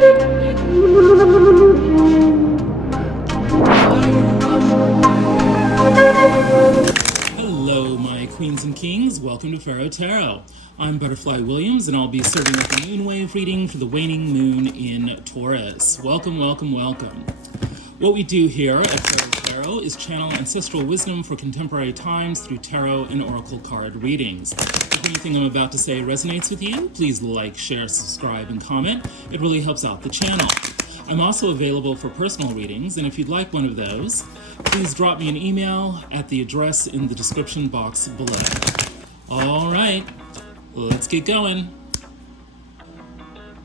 Hello, my queens and kings. Welcome to Pharaoh Tarot. I'm Butterfly Williams, and I'll be serving up a moonwave reading for the waning moon in Taurus. Welcome, welcome, welcome. What we do here at Pharaoh Tarot is channel ancestral wisdom for contemporary times through tarot and oracle card readings. If anything I'm about to say resonates with you, please like, share, subscribe, and comment. It really helps out the channel. I'm also available for personal readings, and if you'd like one of those, please drop me an email at the address in the description box below. All right, let's get going.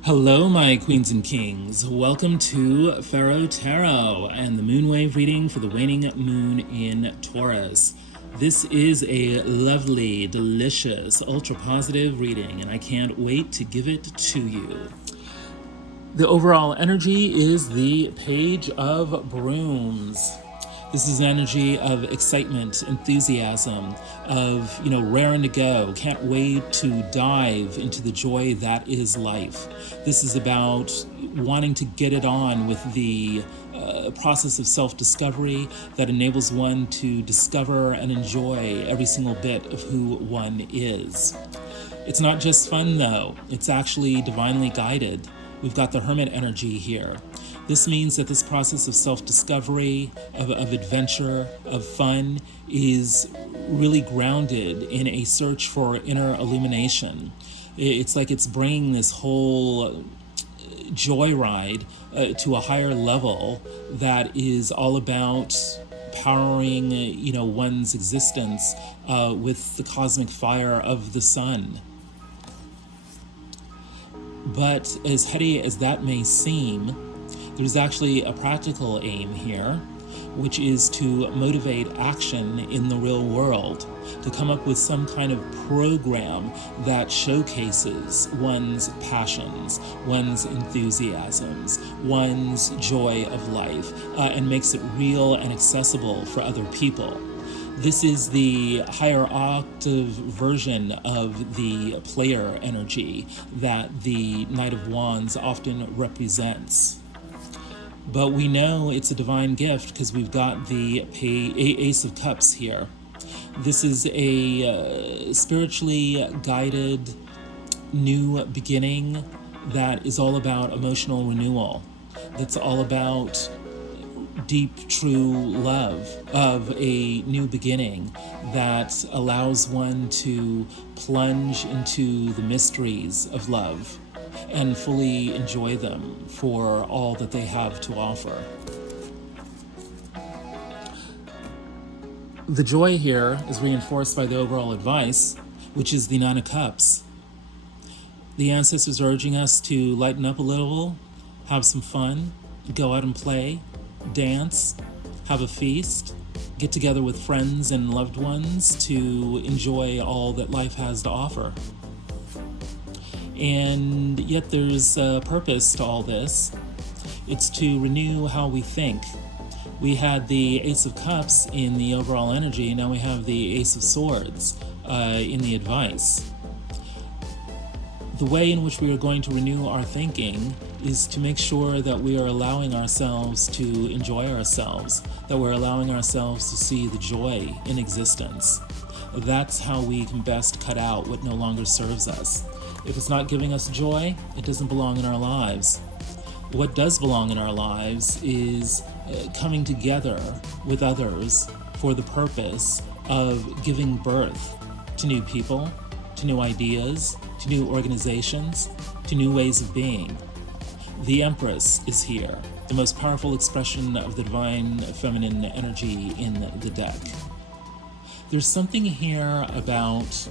Hello, my queens and kings. Welcome to Pharaoh Tarot and the moonwave reading for the waning moon in Taurus. This is a lovely, delicious, ultra-positive reading, and I can't wait to give it to you. The overall energy is the Page of Brooms. This is an energy of excitement, enthusiasm, of, raring to go, can't wait to dive into the joy that is life. This is about wanting to get it on with the process of self-discovery that enables one to discover and enjoy every single bit of who one is. It's not just fun, though. It's actually divinely guided. We've got the Hermit energy here. This means that this process of self-discovery, of adventure, of fun, is really grounded in a search for inner illumination. It's like it's bringing this whole joyride to a higher level that is all about powering, one's existence with the cosmic fire of the sun. But as heady as that may seem, there's actually a practical aim here, which is to motivate action in the real world, to come up with some kind of program that showcases one's passions, one's enthusiasms, one's joy of life, and makes it real and accessible for other people. This is the higher octave version of the player energy that the Knight of Wands often represents. But we know it's a divine gift because we've got the Ace of Cups here. This is a spiritually guided new beginning that is all about emotional renewal, that's all about deep, true love of a new beginning that allows one to plunge into the mysteries of love and fully enjoy them for all that they have to offer. The joy here is reinforced by the overall advice, which is the Nine of Cups. The ancestors are urging us to lighten up a little, have some fun, go out and play, dance, have a feast, get together with friends and loved ones to enjoy all that life has to offer. And yet there's a purpose to all this. It's to renew how we think. We had the Ace of Cups in the overall energy, and now we have the Ace of Swords in the advice. The way in which we are going to renew our thinking is to make sure that we are allowing ourselves to enjoy ourselves, that we're allowing ourselves to see the joy in existence. That's how we can best cut out what no longer serves us. If it's not giving us joy, it doesn't belong in our lives. What does belong in our lives is coming together with others for the purpose of giving birth to new people, to new ideas, to new organizations, to new ways of being. The Empress is here, the most powerful expression of the divine feminine energy in the deck. There's something here about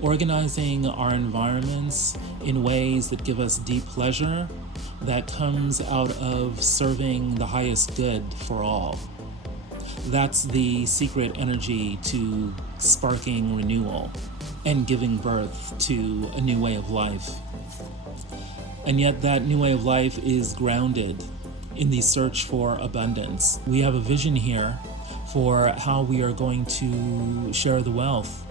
organizing our environments in ways that give us deep pleasure that comes out of serving the highest good for all. That's the secret energy to sparking renewal and giving birth to a new way of life. And yet that new way of life is grounded in the search for abundance. We have a vision here for how we are going to share the wealth.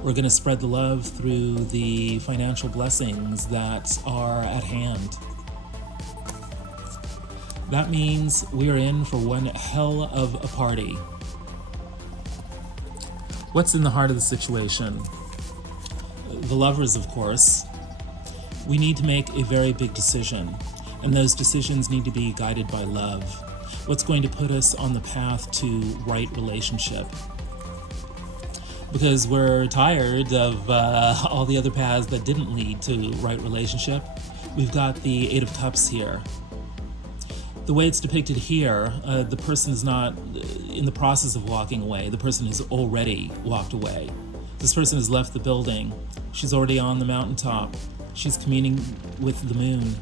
We're going to spread the love through the financial blessings that are at hand. That means we're in for one hell of a party. What's in the heart of the situation? The lovers, of course. We need to make a very big decision, and those decisions need to be guided by love. What's going to put us on the path to right relationship? Because we're tired of all the other paths that didn't lead to right relationship. We've got the Eight of Cups here. The way it's depicted here, the person is not in the process of walking away. The person has already walked away. This person has left the building. She's already on the mountaintop. She's communing with the moon.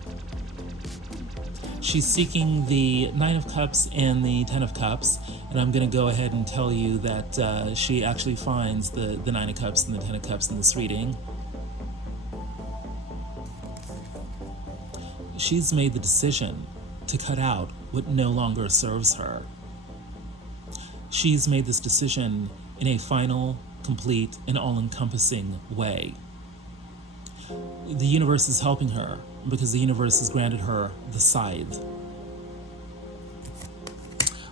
She's seeking the Nine of Cups and the Ten of Cups, and I'm going to go ahead and tell you that she actually finds the Nine of Cups and the Ten of Cups in this reading. She's made the decision to cut out what no longer serves her. She's made this decision in a final, complete, and all-encompassing way. The universe is helping her because the universe has granted her the scythe.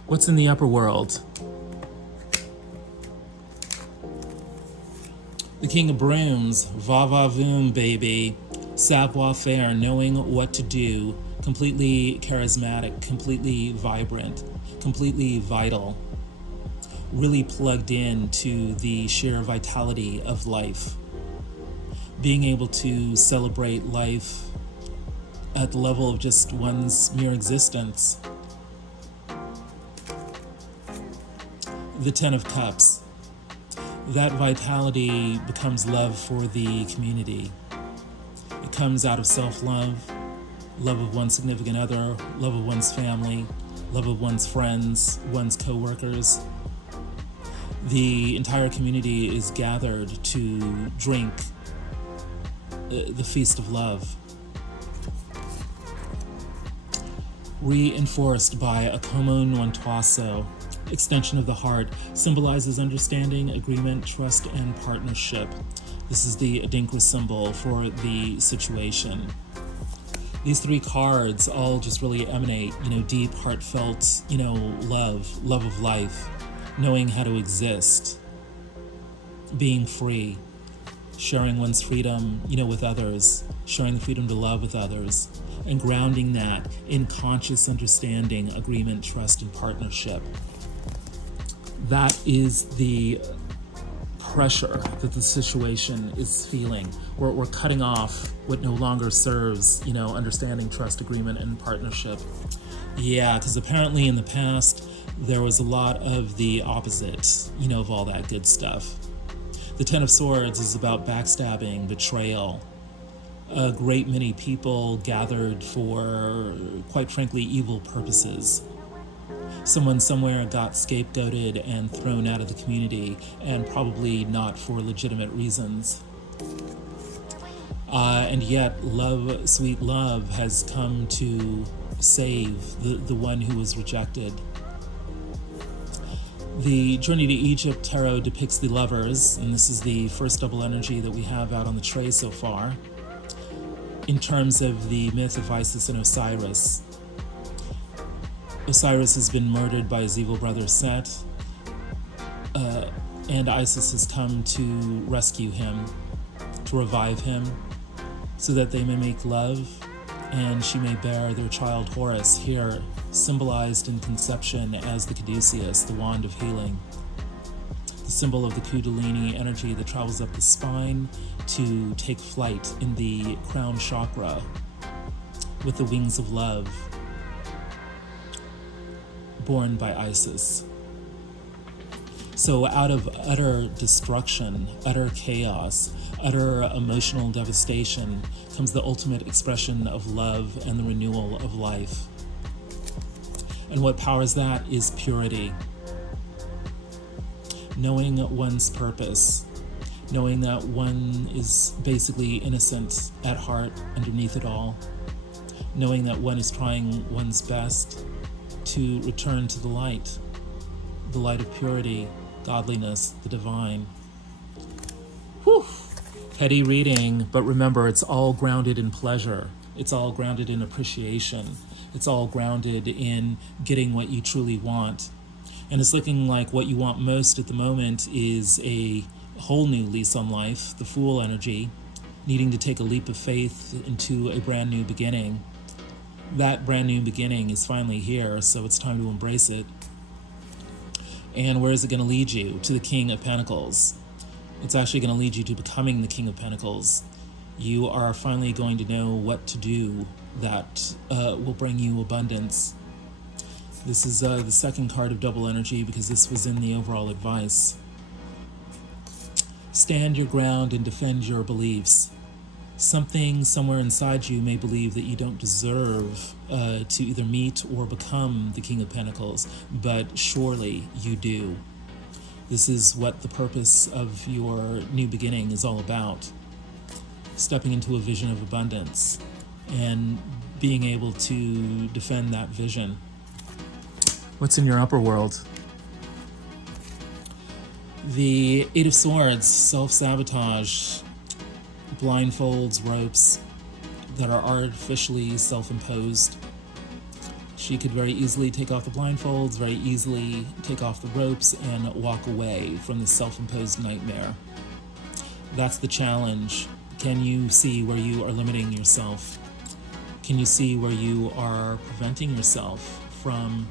What's in the upper world? The King of Brooms, va-va-voom, baby. Savoir-faire, knowing what to do, completely charismatic, completely vibrant, completely vital, really plugged in to the sheer vitality of life. Being able to celebrate life at the level of just one's mere existence. The Ten of Cups. That vitality becomes love for the community. It comes out of self-love, love of one's significant other, love of one's family, love of one's friends, one's co-workers. The entire community is gathered to drink the feast of love. Reinforced by a como non tuaso, extension of the heart, symbolizes understanding, agreement, trust, and partnership. This is the Adinkra symbol for the situation. These three cards all just really emanate, deep, heartfelt, love of life, knowing how to exist, being free, sharing one's freedom, with others, sharing the freedom to love with others, and grounding that in conscious understanding, agreement, trust, and partnership. That is the pressure that the situation is feeling. We're cutting off what no longer serves, understanding, trust, agreement, and partnership. Yeah, because apparently in the past, there was a lot of the opposite, of all that good stuff. The Ten of Swords is about backstabbing, betrayal. A great many people gathered for, quite frankly, evil purposes. Someone somewhere got scapegoated and thrown out of the community, and probably not for legitimate reasons. And yet, love, sweet love, has come to save the one who was rejected. The Journey to Egypt tarot depicts the lovers, and this is the first double energy that we have out on the tray so far, in terms of the myth of Isis and Osiris. Osiris has been murdered by his evil brother Set, and Isis has come to rescue him, to revive him, so that they may make love, and she may bear their child Horus, here symbolized in conception as the caduceus, the wand of healing, the symbol of the Kundalini energy that travels up the spine to take flight in the crown chakra with the wings of love, born by Isis. So out of utter destruction, utter chaos, utter emotional devastation comes the ultimate expression of love and the renewal of life. And what powers that is purity. Knowing one's purpose, knowing that one is basically innocent at heart underneath it all, knowing that one is trying one's best to return to the light of purity, godliness, the divine. Whew. Heady reading, but remember, it's all grounded in pleasure. It's all grounded in appreciation. It's all grounded in getting what you truly want. And it's looking like what you want most at the moment is a whole new lease on life, the Fool energy, needing to take a leap of faith into a brand new beginning. That brand new beginning is finally here, so it's time to embrace it. And where is it going to lead you? To the King of Pentacles. It's actually going to lead you to becoming the King of Pentacles. You are finally going to know what to do that will bring you abundance. This is the second card of double energy because this was in the overall advice. Stand your ground and defend your beliefs. Something somewhere inside you may believe that you don't deserve to either meet or become the King of Pentacles, but surely you do. This is what the purpose of your new beginning is all about. Stepping into a vision of abundance and being able to defend that vision. What's in your upper world? The Eight of Swords, self-sabotage, blindfolds, ropes that are artificially self-imposed. She could very easily take off the blindfolds, very easily take off the ropes, and walk away from the self-imposed nightmare. That's the challenge. Can you see where you are limiting yourself? Can you see where you are preventing yourself from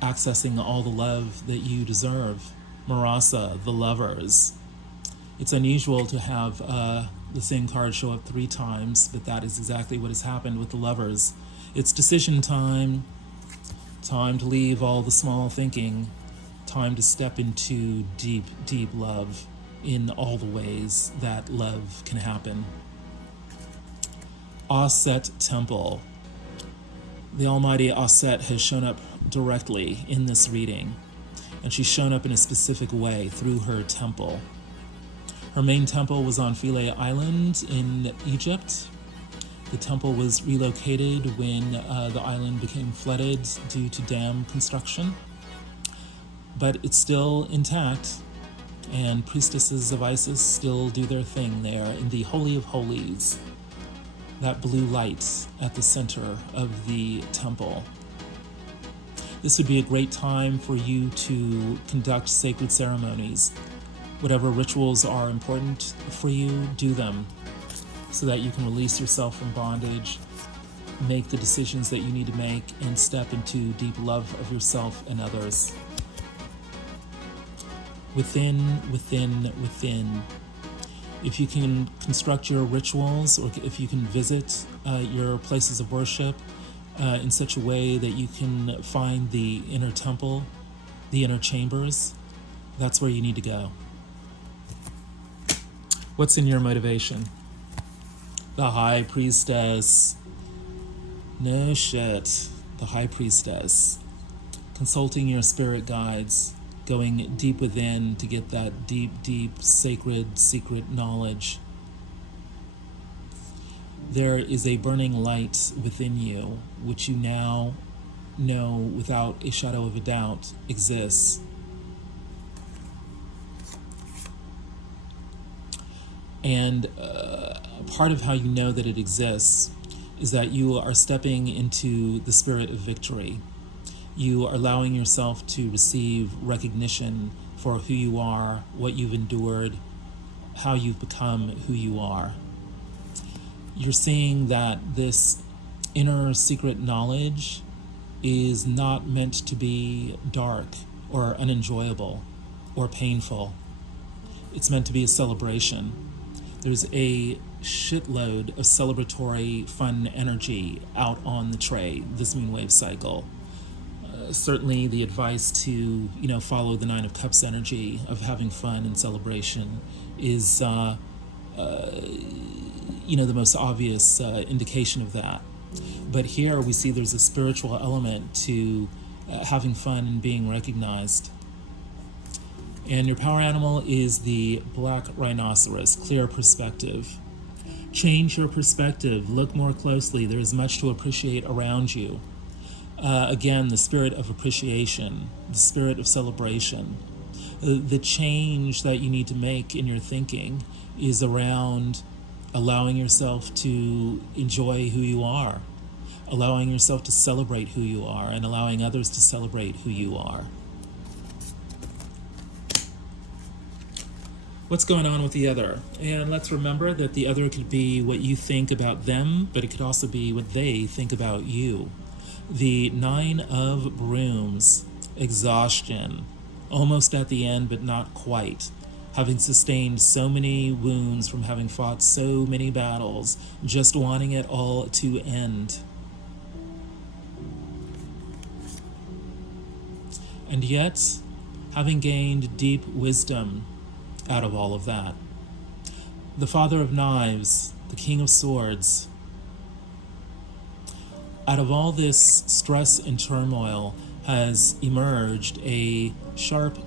accessing all the love that you deserve? Marasa, the Lovers. It's unusual to have the same card show up 3 times, but that is exactly what has happened with the Lovers. It's decision time. Time to leave all the small thinking. Time to step into deep, deep love in all the ways that love can happen. Aset Temple. The almighty Aset has shown up directly in this reading, and she's shown up in a specific way through her temple. Her main temple was on Philae Island in Egypt. The temple was relocated when the island became flooded due to dam construction, but it's still intact, and priestesses of Isis still do their thing there in the Holy of Holies, that blue light at the center of the temple. This would be a great time for you to conduct sacred ceremonies. Whatever rituals are important for you, do them so that you can release yourself from bondage, make the decisions that you need to make, and step into deep love of yourself and others. Within. If you can construct your rituals, or if you can visit your places of worship in such a way that you can find the inner temple, the inner chambers, that's where you need to go. What's in your motivation? The High Priestess. No shit. The High Priestess. Consulting your spirit guides. Going deep within to get that deep, deep, sacred, secret knowledge. There is a burning light within you, which you now know without a shadow of a doubt exists. And part of how you know that it exists is that you are stepping into the spirit of victory. You are allowing yourself to receive recognition for who you are, what you've endured, how you've become who you are. You're seeing that this inner secret knowledge is not meant to be dark or unenjoyable or painful. It's meant to be a celebration. There's a shitload of celebratory, fun energy out on the tray this moonwave cycle. Certainly the advice to, follow the Nine of Cups energy of having fun and celebration is, the most obvious indication of that. But here we see there's a spiritual element to having fun and being recognized. And your power animal is the black rhinoceros, clear perspective. Change your perspective, look more closely. There is much to appreciate around you. Again, the spirit of appreciation, the spirit of celebration. The change that you need to make in your thinking is around allowing yourself to enjoy who you are, allowing yourself to celebrate who you are, and allowing others to celebrate who you are. What's going on with the other? And let's remember that the other could be what you think about them, but it could also be what they think about you. The 9 of Brooms, exhaustion, almost at the end, but not quite. Having sustained so many wounds from having fought so many battles, just wanting it all to end. And yet, having gained deep wisdom out of all of that. The Father of Knives, the King of Swords. Out of all this stress and turmoil has emerged a sharp,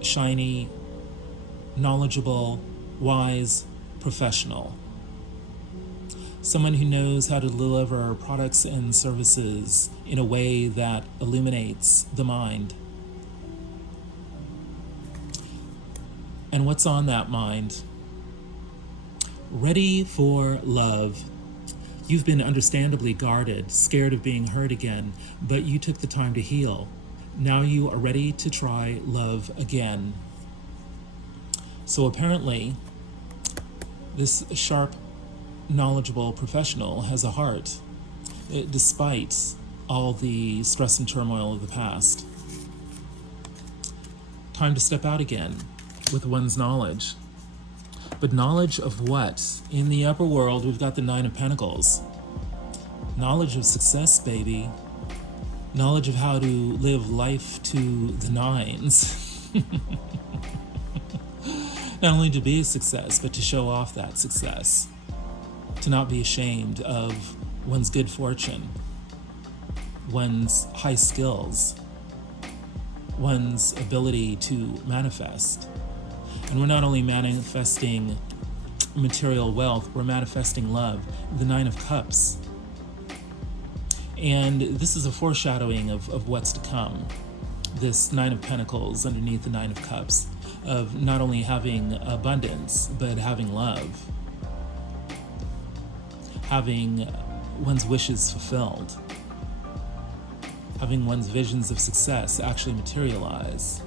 shiny, knowledgeable, wise professional. Someone who knows how to deliver products and services in a way that illuminates the mind. And what's on that mind? Ready for love. You've been understandably guarded, scared of being hurt again, but you took the time to heal. Now you are ready to try love again. So apparently, this sharp, knowledgeable professional has a heart, despite all the stress and turmoil of the past. Time to step out again with one's knowledge. But knowledge of what? In the upper world, we've got the 9 of Pentacles. Knowledge of success, baby. Knowledge of how to live life to the nines. Not only to be a success, but to show off that success. To not be ashamed of one's good fortune, one's high skills, one's ability to manifest. And we're not only manifesting material wealth, we're manifesting love, the 9 of Cups. And this is a foreshadowing of what's to come. This 9 of Pentacles underneath the 9 of Cups, of not only having abundance, but having love. Having one's wishes fulfilled. Having one's visions of success actually materialize.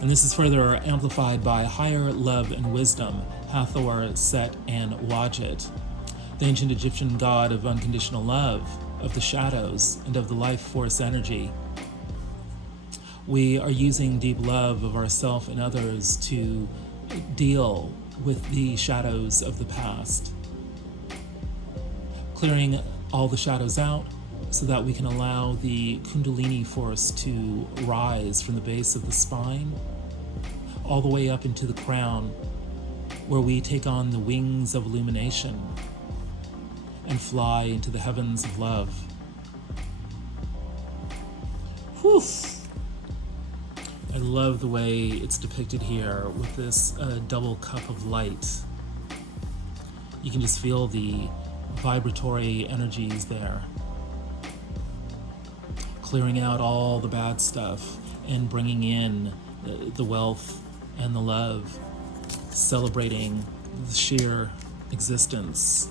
And this is further amplified by higher love and wisdom, Hathor, Set, and Wadjet, the ancient Egyptian god of unconditional love, of the shadows, and of the life force energy. We are using deep love of ourselves and others to deal with the shadows of the past, clearing all the shadows out so that we can allow the Kundalini force to rise from the base of the spine all the way up into the crown, where we take on the wings of illumination and fly into the heavens of love. Whew! I love the way it's depicted here with this double cup of light. You can just feel the vibratory energies there, clearing out all the bad stuff and bringing in the wealth and the love, celebrating the sheer existence.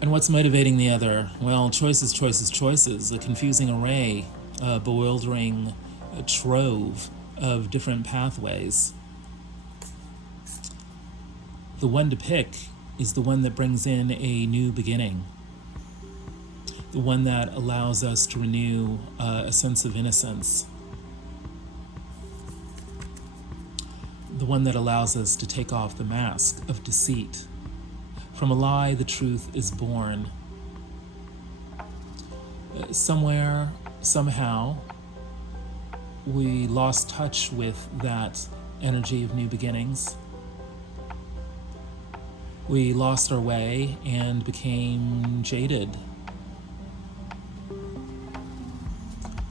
And what's motivating the other? Well, choices, choices, choices, a confusing array, a bewildering trove of different pathways. The one to pick is the one that brings in a new beginning, the one that allows us to renew a sense of innocence, the one that allows us to take off the mask of deceit. From a lie, the truth is born. Somewhere, somehow, we lost touch with that energy of new beginnings. We lost our way and became jaded,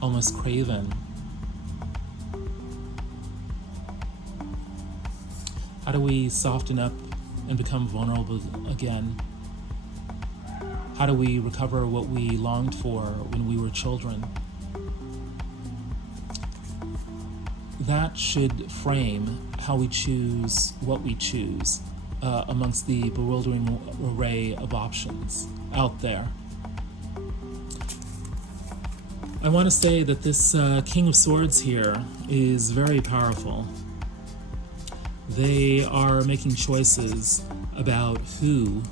almost craven. How do we soften up and become vulnerable again? How do we recover what we longed for when we were children? That should frame how we choose what we choose. amongst the bewildering array of options out there. I want to say that this King of Swords here is very powerful. They are making choices about who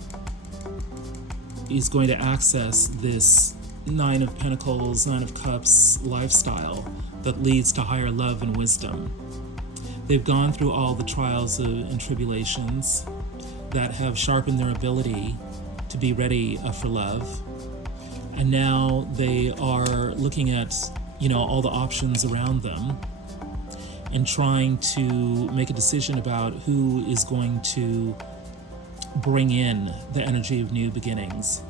is going to access this Nine of Pentacles, Nine of Cups lifestyle that leads to higher love and wisdom. They've gone through all the trials and tribulations that have sharpened their ability to be ready for love. And now they are looking at, all the options around them and trying to make a decision about who is going to bring in the energy of new beginnings,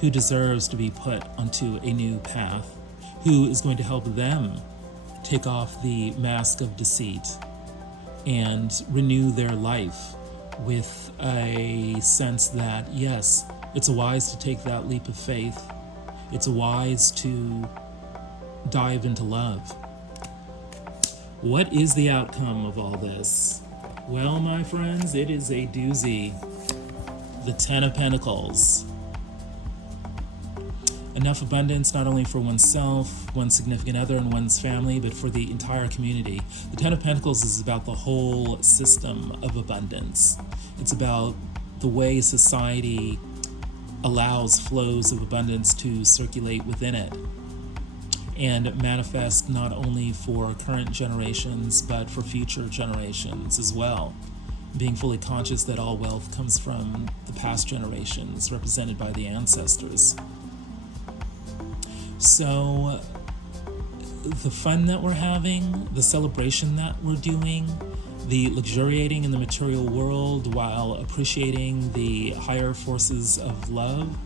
who deserves to be put onto a new path, who is going to help them take off the mask of deceit and renew their life with a sense that, yes, it's wise to take that leap of faith. It's wise to dive into love. What is the outcome of all this? Well, my friends, it is a doozy. The Ten of Pentacles. Enough abundance not only for oneself, one's significant other, and one's family, but for the entire community. The Ten of Pentacles is about the whole system of abundance. It's about the way society allows flows of abundance to circulate within it and manifest not only for current generations, but for future generations as well. Being fully conscious that all wealth comes from the past generations, represented by the ancestors. So the fun that we're having, the celebration that we're doing, the luxuriating in the material world while appreciating the higher forces of love,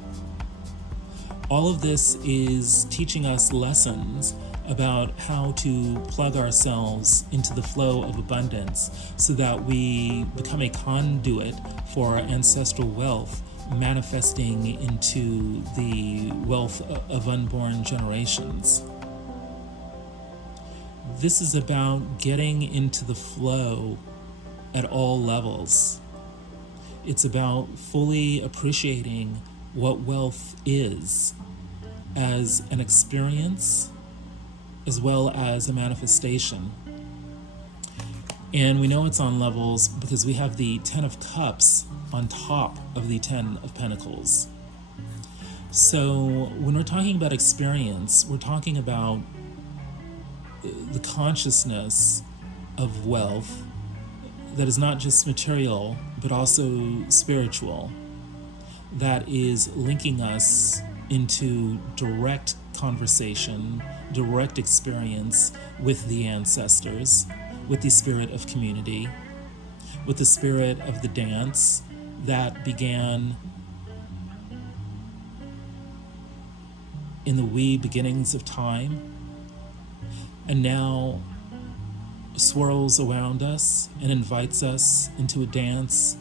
all of this is teaching us lessons about how to plug ourselves into the flow of abundance so that we become a conduit for ancestral wealth manifesting into the wealth of unborn generations. This is about getting into the flow at all levels. It's about fully appreciating what wealth is as an experience as well as a manifestation. And we know it's on levels because we have the Ten of Cups on top of the Ten of Pentacles. So when we're talking about experience, we're talking about the consciousness of wealth that is not just material, but also spiritual, that is linking us into direct conversation, direct experience with the ancestors, with the spirit of community, with the spirit of the dance that began in the wee beginnings of time and now swirls around us and invites us into a dance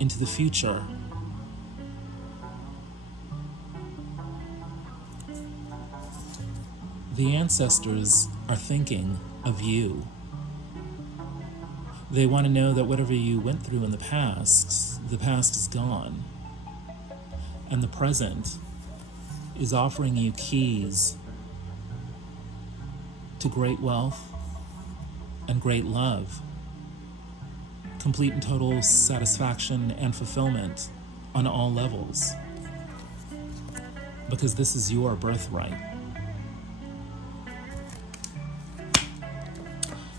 into the future. The ancestors are thinking of you. They want to know that whatever you went through in the past is gone. And the present is offering you keys to great wealth and great love, complete and total satisfaction and fulfillment on all levels, because this is your birthright.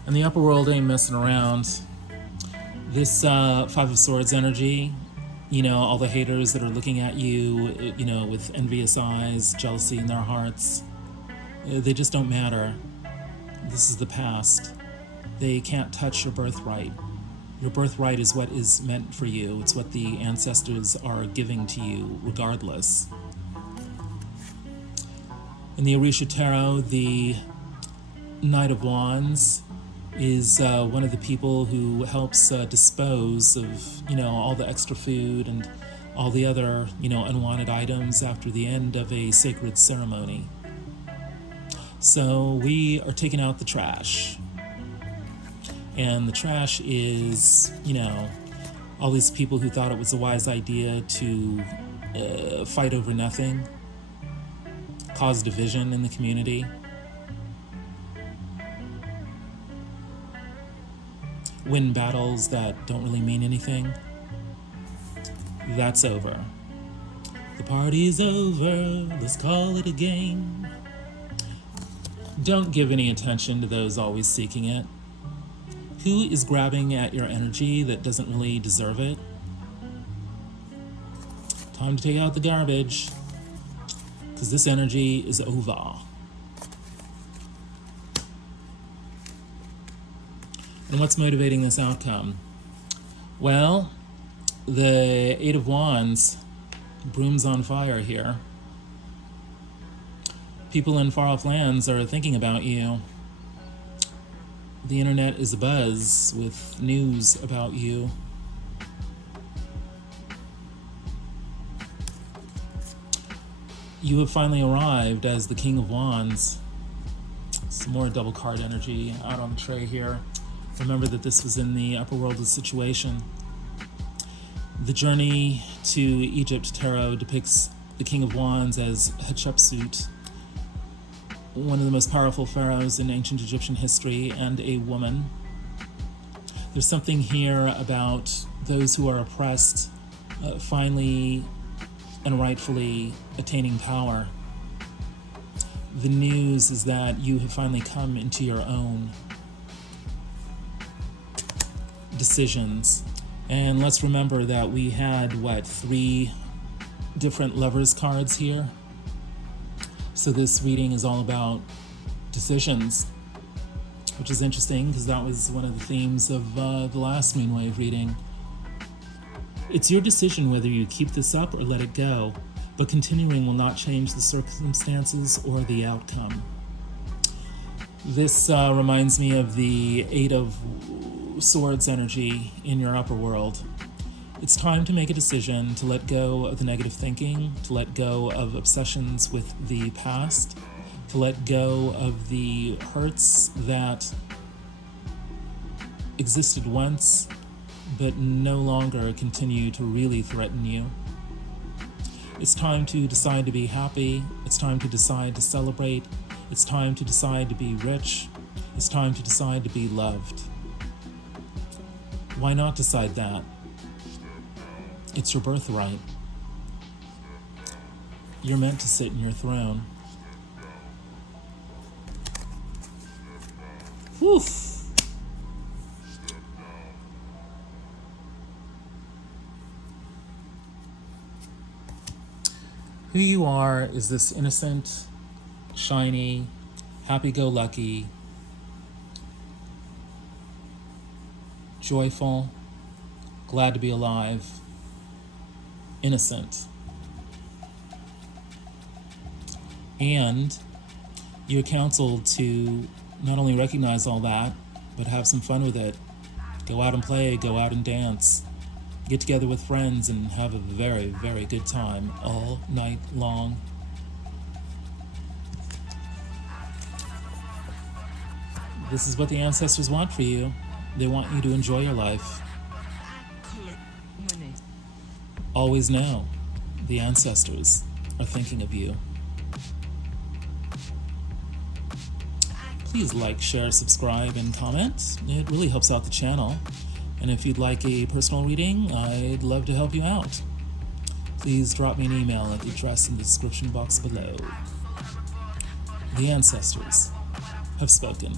And the upper world ain't messing around. This Five of Swords energy, all the haters that are looking at you, with envious eyes, jealousy in their hearts, they just don't matter. This is the past. They can't touch your birthright. Your birthright is what is meant for you. It's what the ancestors are giving to you regardless. In the Orisha Tarot, the Knight of Wands is one of the people who helps dispose of, all the extra food and all the other, unwanted items after the end of a sacred ceremony. So we are taking out the trash. And the trash is, All these people who thought it was a wise idea to fight over nothing, cause division in the community, win battles that don't really mean anything. That's over. The party's over, let's call it a game. Don't give any attention to those always seeking it. Who is grabbing at your energy that doesn't really deserve it? Time to take out the garbage, because this energy is over. And what's motivating this outcome? Well, the Eight of Wands, broom's on fire here. People in far-off lands are thinking about you. The internet is abuzz with news about you. You have finally arrived as the King of Wands. Some more double card energy out on the tray here. Remember that this was in the upper world of the situation. The journey to Egypt tarot depicts the King of Wands as Hatshepsut, one of the most powerful pharaohs in ancient Egyptian history, and a woman. There's something here about those who are oppressed finally and rightfully attaining power. The news is that you have finally come into your own decisions. And let's remember that we had, 3 different Lovers cards here. So this reading is all about decisions, which is interesting because that was one of the themes of the last Moonwave reading. It's your decision whether you keep this up or let it go, but continuing will not change the circumstances or the outcome. This reminds me of the Eight of Swords energy in your upper world. It's time to make a decision to let go of the negative thinking, to let go of obsessions with the past, to let go of the hurts that existed once but no longer continue to really threaten you. It's time to decide to be happy. It's time to decide to celebrate. It's time to decide to be rich. It's time to decide to be loved. Why not decide that? It's your birthright. You're meant to sit in your throne. Woof! Who you are is this innocent, shiny, happy-go-lucky, joyful, glad to be alive, innocent. And you're counseled to not only recognize all that, but have some fun with it. Go out and play, go out and dance. Get together with friends and have a very, very good time all night long. This is what the ancestors want for you. They want you to enjoy your life. Always know the ancestors are thinking of you. Please like, share, subscribe, and comment. It really helps out the channel. And if you'd like a personal reading, I'd love to help you out. Please drop me an email at the address in the description box below. The ancestors have spoken.